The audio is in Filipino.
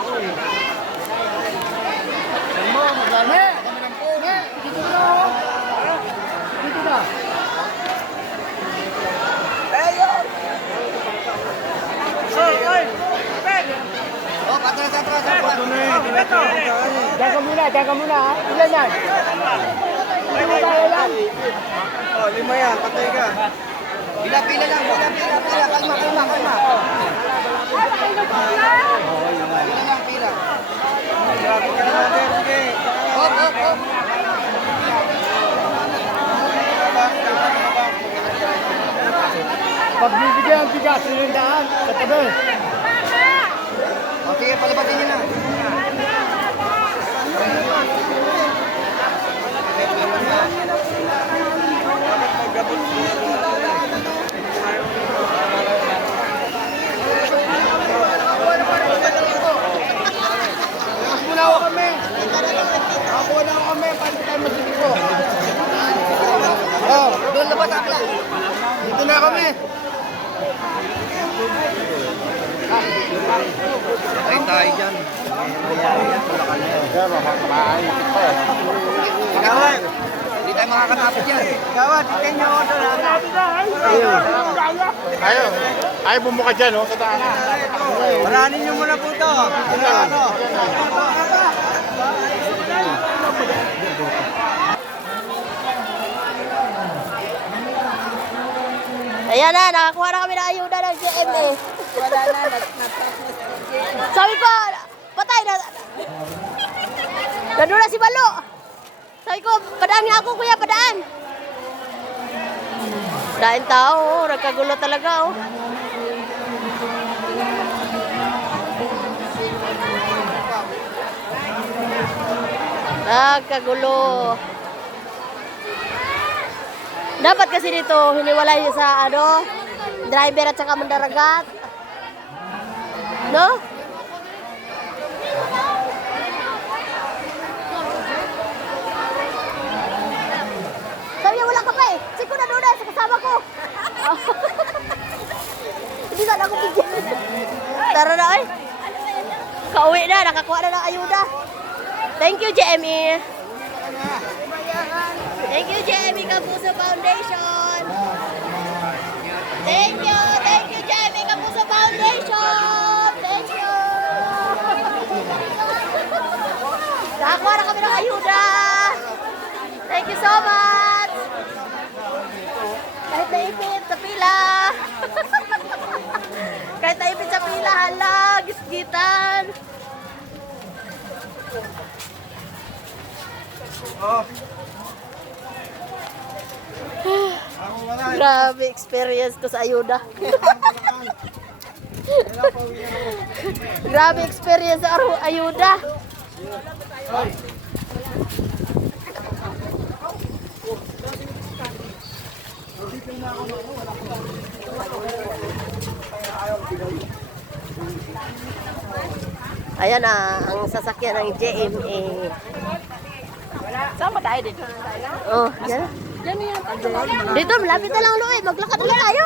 ako eh. Saan mo? Maglalaki. Kami ng po. Dito na ako. Dito na. Ayun! Oy! Oh, patras. Diyan ka muna ha. Ilan yan? Lima tayo lang. Oh, 5 yan. Patay ka. Pila lang. Kalma. Pila. Grabe ka naman, sige. Hop. Pagbibigyan ang bigas, sinundaan sa tabi. O, sige, palabatin niyo na. Nakakuha na ako kami, paano tayo masisiko? Oh, doon na ba takla? Dito na kami. Tayo dyan. Gawad, hindi tayo makakatapit yan. Gawad, hindi nyo ako Ayaw bumuka dyan, oh. Paranin nyo muna po ito. Ayan na, nakakuha na kami ng ayuda ng GMA. Wala na, Sabi ko, patay na. Nandun na si Balo. Sabi ko, padaan nga ako kuya, padaan. Daing tao, nagkagulo talaga oh. Nagkagulo. Dapat kasi dito, hiniwalay sa driver at saka mandaragat. No? Sabi niya, wala ka pa eh. Siko na doon sa kasama ko. Hindi sana ako bigyan. Tara na ay. Kauwi na, nakakuha na ng ayuda. Thank you, JME. Thank you, JME Kapuso Foundation. Thank you, JME Kapuso Foundation. Thank you. Nakakuha na kami ng ayuda. Thank you so much. Kahit naipit sa pila. Kahit naipit sa pila, hala, gisgitan. Oh. Grabe experience ko sa ayuda. Grabe experience sa ayuda. Ayan na, ang sasakyan ng JMA. Saan ba tayo dito? Oh, yan. Dito, malapit na lang, Loy. Maglakad na tayo.